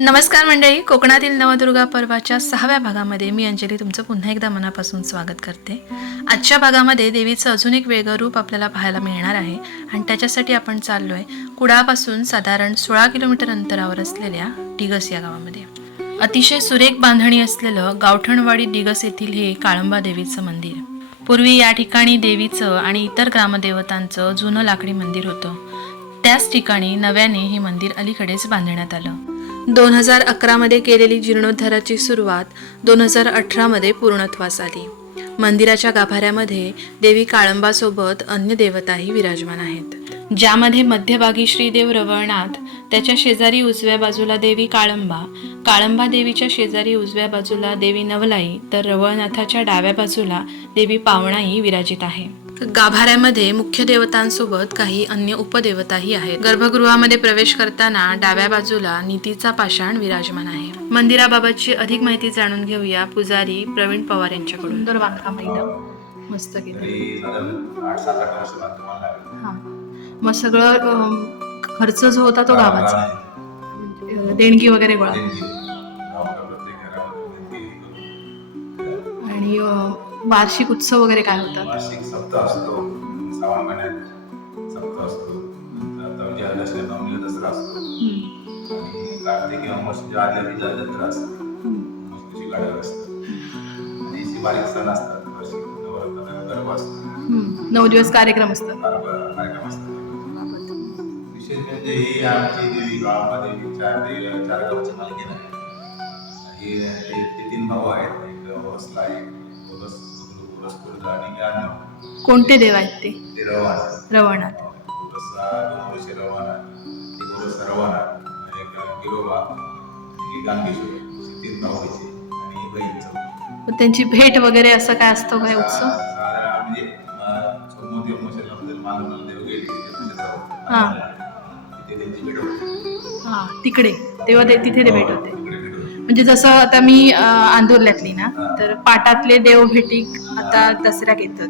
नमस्कार मंडळी कोकणातील नवदुर्गा पर्वाच्या सहाव्या भागामध्ये मी अंजली तुमचं पुन्हा एकदा मनापासून स्वागत करते. आजच्या भागामध्ये देवीचं अजून एक वेगळं रूप आपल्याला पाहायला मिळणार आहे आणि त्याच्यासाठी आपण चाललोय कुडापासून साधारण सोळा किलोमीटर अंतरावर असलेल्या डिगस या गावामध्ये. अतिशय सुरेख बांधणी असलेलं गावठणवाडी डिगस येथील हे काळंबा देवीचं मंदिर. पूर्वी या ठिकाणी देवीचं आणि इतर ग्रामदेवतांचं जुनं लाकडी मंदिर होतं. त्याच ठिकाणी नव्याने हे मंदिर अलीकडेच बांधण्यात आलं. दोन हजार अकरामध्ये केलेली जीर्णोद्धाराची सुरुवात दोन हजार अठरामध्ये पूर्णत्वास आली. मंदिराच्या गाभाऱ्यामध्ये देवी काळंबासोबत अन्य देवताही विराजमान आहेत. ज्यामध्ये मध्यभागी श्रीदेव रवळनाथ त्याच्या शेजारी उजव्या बाजूला देवी काळंबा काळंबा देवीच्या शेजारी उजव्या बाजूला देवी नवलाई तर रवळनाथाच्या डाव्या बाजूला देवी पावणाही विराजित आहे. गाभाऱ्यामध्ये मुख्य देवतांसोबत काही अन्य उपदेवताही आहेत. गर्भगृहामध्ये प्रवेश करताना डाव्या बाजूला नीतीचा पाषाण विराजमान आहे. मंदिराबाबतची अधिक माहिती जाणून घेऊया पुजारी प्रवीण पवार यांच्याकडून. सुंदर बांधकाम एकदम मस्त केलं. हा. मग सगळं खर्च जो होता तो गावाचा. अं, देणगी वगैरे गोळा. आणि वार्षिक उत्सव वगैरे काय होतात वार्षिक सप्ताह असतो श्रावण महिन्यात सप्ताह असतो नंतर विजयादशमी नवमीला दसरा असतो. आणि कार्तिक अमावस्येच्या आदल्या दिवशी जत्रा असते. मस्तीची गाड्या असतात आणि अशी बारीक सण असतात वार्षिक नवरात्र गरबा असतो. हम्म. नऊ दिवस कार्यक्रम असतात. कारभार- कार्यक्रम असतात. विशेष म्हणजे ही आमची देवी गावामध्ये चार देवी चार गावाची मालकीण आहे ही ते ते तीन भाऊ आहेत. एक वसला ओरस कोणते देव आहेत ते? रवणात त्यांची भेट वगैरे असं काय असतं काय उत्सव? हा. हा तिकडे. तेव्हा ते तिथे ते भेट होते. म्हणजे जसं आता मी आंदोलल्यातली ना तर पाटातले देव भेटी आता दसऱ्यात येतात.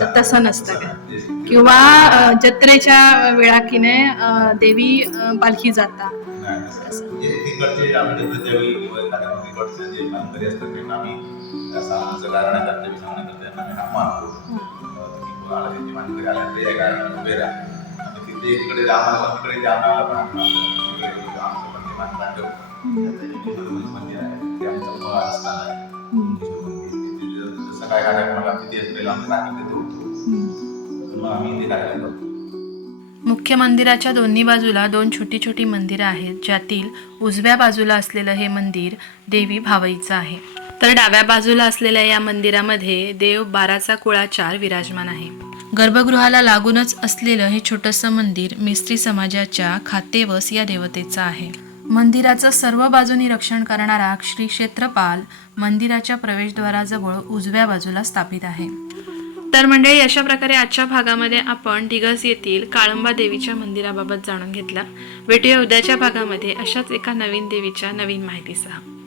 तर तसं नसतं काय? तेच. किंवा जत्रेच्या वेळाकीने अं, देवी अं, पालखी जाता. नाही, तिकडे की तिथे तिकडे आम्हाला मंदिर आहे ते आहे कार्यक्रम मला तिथे होतो मग आम्ही ते कार्यक्रम करतो मुख्य मंदिराच्या दोन्ही बाजूला दोन छोटी छोटी मंदिरं आहेत ज्यातील उजव्या बाजूला असलेलं हे मंदिर देवी भावईचं आहे. तर डाव्या बाजूला असलेल्या या मंदिरामध्ये देव बाराचा कुळाचार विराजमान आहे. गर्भगृहाला लागूनच असलेलं हे छोटंसं मंदिर मिस्त्री समाजाच्या खातेवस या देवतेचं आहे. मंदिराचं सर्व बाजूनी रक्षण करणारा श्री क्षेत्रपाल मंदिराच्या प्रवेशद्वाराजवळ उजव्या बाजूला स्थापित आहे. तर मंडळी अशा प्रकारे आजच्या भागामध्ये आपण दिगस येथील काळंबा देवीच्या मंदिराबाबत जाणून घेतला. भेटूया उद्याच्या भागामध्ये अशाच एका नवीन देवीच्या नवीन माहितीसह.